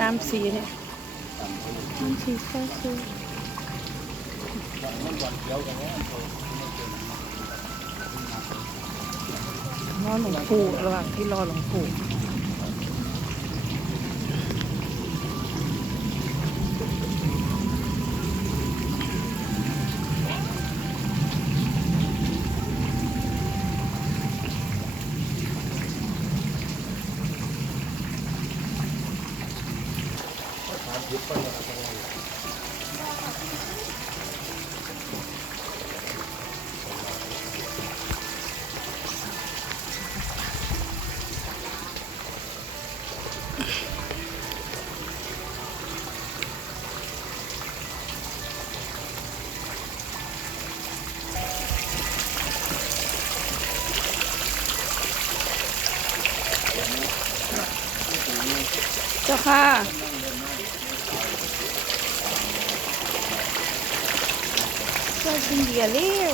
น้ำสีเนี่ยน้ำสีก็คือรอหลวงปู่ระหว่างที่รอหลวงปู่ เจ้าค่ะ 小心点嘞